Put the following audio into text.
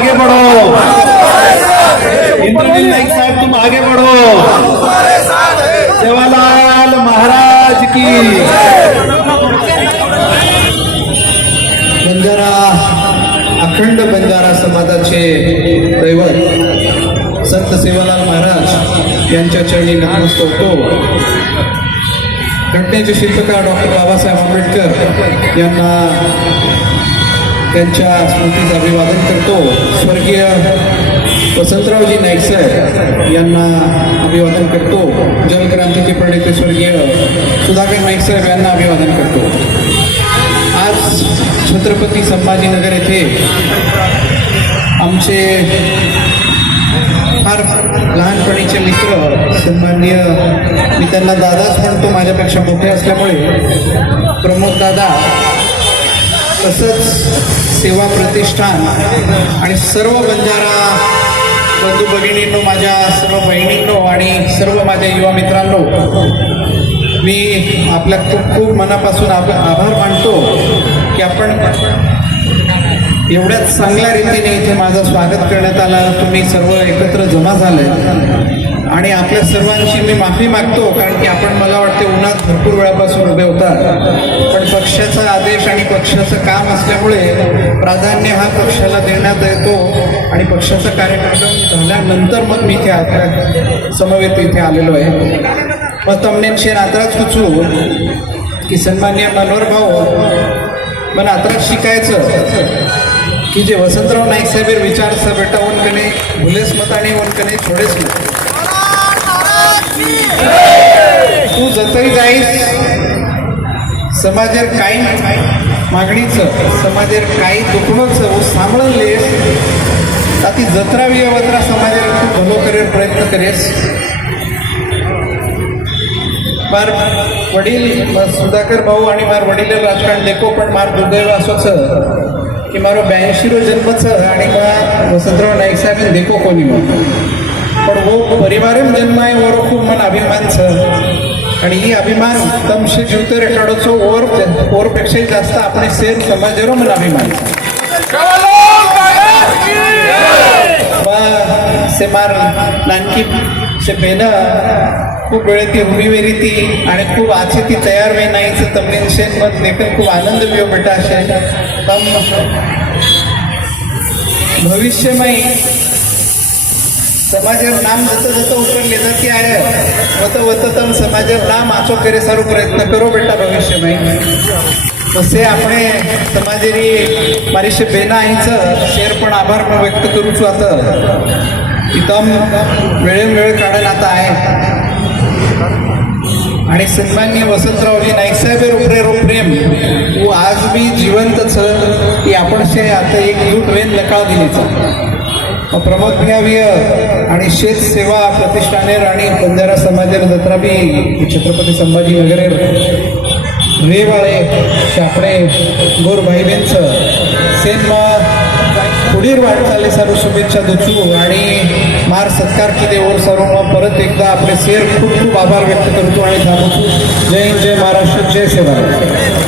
आगे बढ़ो। इंद्रनील नाईक साहेब तुम आगे बढ़ो। जवाहरलाल महाराज की। बंजारा अखंड बंजारा समाजाचे दैवत संत सेवालाल महाराज यांच्या चरणी नमस्कारतो घटनेचे शिल्पकार डॉक्टर बाबासाहेब आंबेडकर यांना त्यांच्या स्मृतीचं अभिवादन करतो. स्वर्गीय वसंतरावजी नाईक साहेब यांना अभिवादन करतो. जलक्रांतीचे प्रणेते स्वर्गीय सुधाकर नाईक साहेब यांना अभिवादन करतो. आज छत्रपती संभाजीनगर येथे आमचे फार लहानपणीचे मित्र सन्माननीय मी त्यांना दादाच म्हणतो माझ्यापेक्षा मोठे असल्यामुळे. प्रमोद दादा तसंच सेवा प्रतिष्ठान आणि सर्व बंजारा बंधू भगिनींनो माझ्या सर्व बहिणींनो आणि सर्व माझ्या युवा मित्रांनो मी आपल्या खूप खूप मनापासून आप आभार मानतो की आपण एवढ्याच चांगल्या रीतीने इथे माझं स्वागत करण्यात आलं. तुम्ही सर्व एकत्र जमा झालं आणि आपल्या सर्वांची मी माफी मागतो कारण की आपण मला वाटते उन्हात भरपूर वेळापासून उभे होतात. पण पक्षाचा आदेश आणि पक्षाचं काम असल्यामुळे प्राधान्य हा पक्षाला देण्यात येतो आणि पक्षाचा कार्यक्रम झाल्यानंतर मग मी इथे आता समवेत इथे आलेलो आहे. मग तमनेशे नात्राच सुचू की सन्मान्य मनोहर भाऊ मला आत्राच शिकायचं की जे वसंतराव नाईक साहेब विचार स बेटा उनकने भुलेस मत आणि उनकने छोडेस मत तू जतही जाईस समाजेर काही मागणीचं समाजात काही दुखणंचं व सांभाळलेस ताती जत्रा विवत्रा समाजाला तू भलो करेल प्रयत्न करेस. मार वडील सुधाकर भाऊ आणि मार वडील राजकारण देखो पण मार दुर्दैव असोच की मारो ब्याऐंशी रो जन्मच आणि मा वसंतराव नाईक साहेब देखो कोणी. म्हणून पण वो परिवारेम जन्म आहे ओर खूप मन अभिमान छ आणि ही अभिमान तमशे जीवते रेकॉर्डोचो ओर ओरपेक्षाही जास्त आपण सेर समाजारो मला अभिमान छ से मार नानकी से बेन खूप वेळ ती उभी वेरी ती आणि खूप आची ती तयार वे नाही तमलीन शेन मत देखील खूप आनंद वियो बेटा असे. तम भविष्यमय समाजावर नाम जसं जसं उतरले नक्की आहे वतं वत समाजावर नाम आचो करे सारू प्रयत्न करू बेटा भविष्य माहिती तसे आपण समाजरी बारीशे बेना आईच शेर पण आभार पण व्यक्त करूच आता. इथं वेळेन वेळ काढल आता आहे. आणि सन्मान्य वसंतरावजी नाईक साहेब रोपरे रो प्रेम. आज मी जिवंत सर की आपण आता एक न्यूट वेन लकाळ दिलीच. प्रमोद आणि शेत सेवा प्रतिष्ठानेर आणि बंजारा समाजेर जत्रा बी छत्रपती संभाजी वगैरे रेवाळे शापडे गोर भाईबेंच सेनमा पुढील वाटचाली सर्व शुभेच्छा देतो आणि मार सत्कार किती ओर सर्व मग परत एकदा आपले शेर खूप खूप आभार व्यक्त करतो आणि थांबवतो जय हिंद जय महाराष्ट्र जय सेवा.